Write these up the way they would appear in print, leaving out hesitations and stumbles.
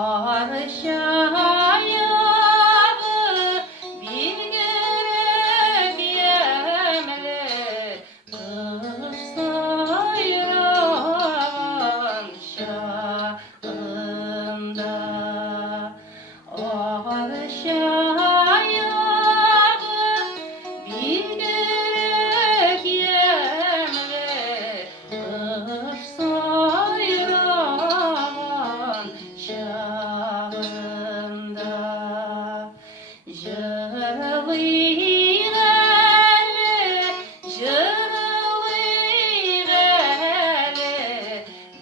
Arşayağı bir gerek yemli kış sayran şağında. Arşayağı bir gerek yemli kış sayran şağında. Jırlığı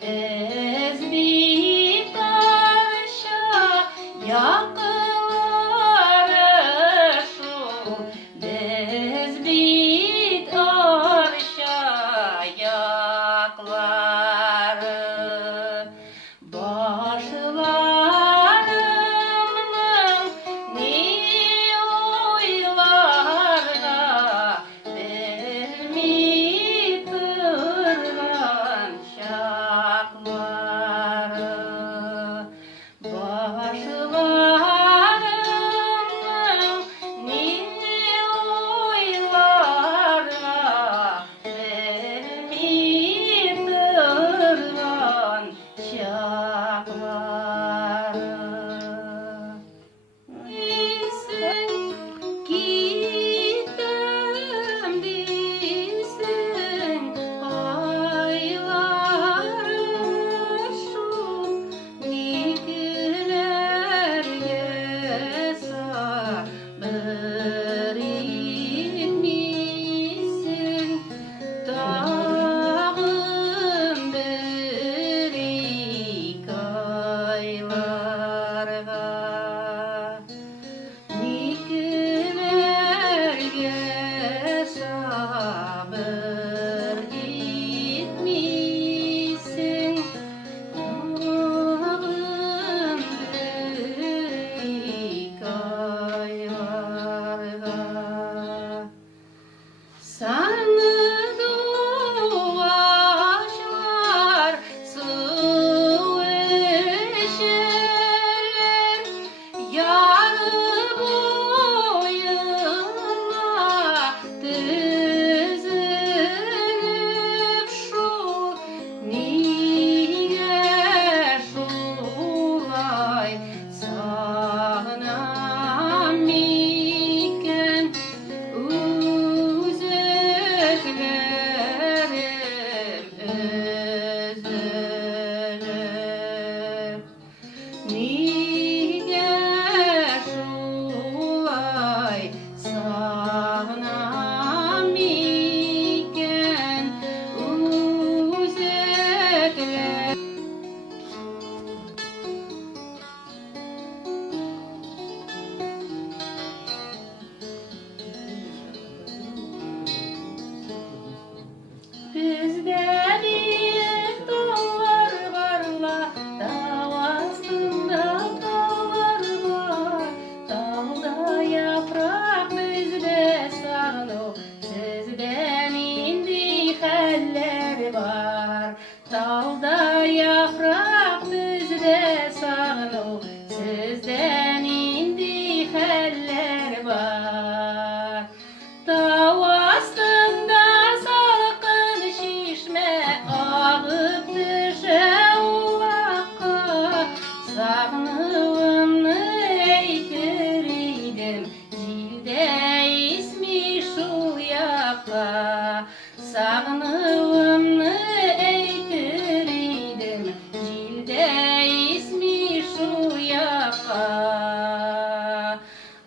bez bir taşa yakıları şu bez bir taşa yakları başlarımın ni oylarga vermi tırlan şakları başlarımın ni oylarga vermi tırlan şakları. Bilsin gittim bilsin ayları şu niklerge sabır etmişsin dağın birik aylarga. Niklerge sabır etmişsin dağın birik aylarga. Sana duaşlar su eşeler yarı boyuna dizilip şu niye şulay sanam iken üzüklerim üzülüp niye şulay sanam iken üzüklerim. Bizde bir dağlar varla, dağ altında dağlar var. Dalda yaprak bizde sağlı, sizden indi haller var. Dalda yaprak bizde sağlı, sizden indi haller var. Dağ astında salkın şişme ağıp düşe ulakka. Sağnığımı eytir idim cilde ismi şu yakka. Sağnığımı eytir idim cilde ismi şu yakka.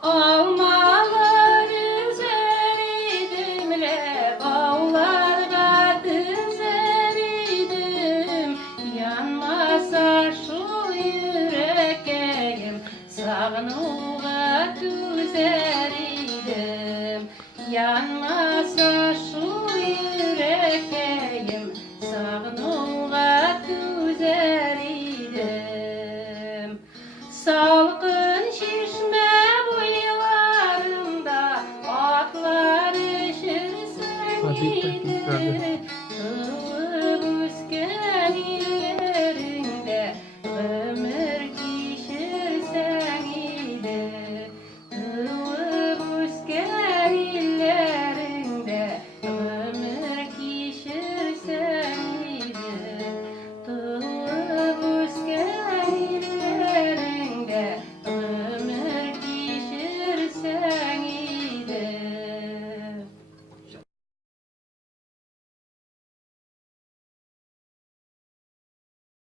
Almalar üzeridimle bağlarga dizeridim. Yanmasa şu yüreğim sağnuğa tüzeridim. Yanmasa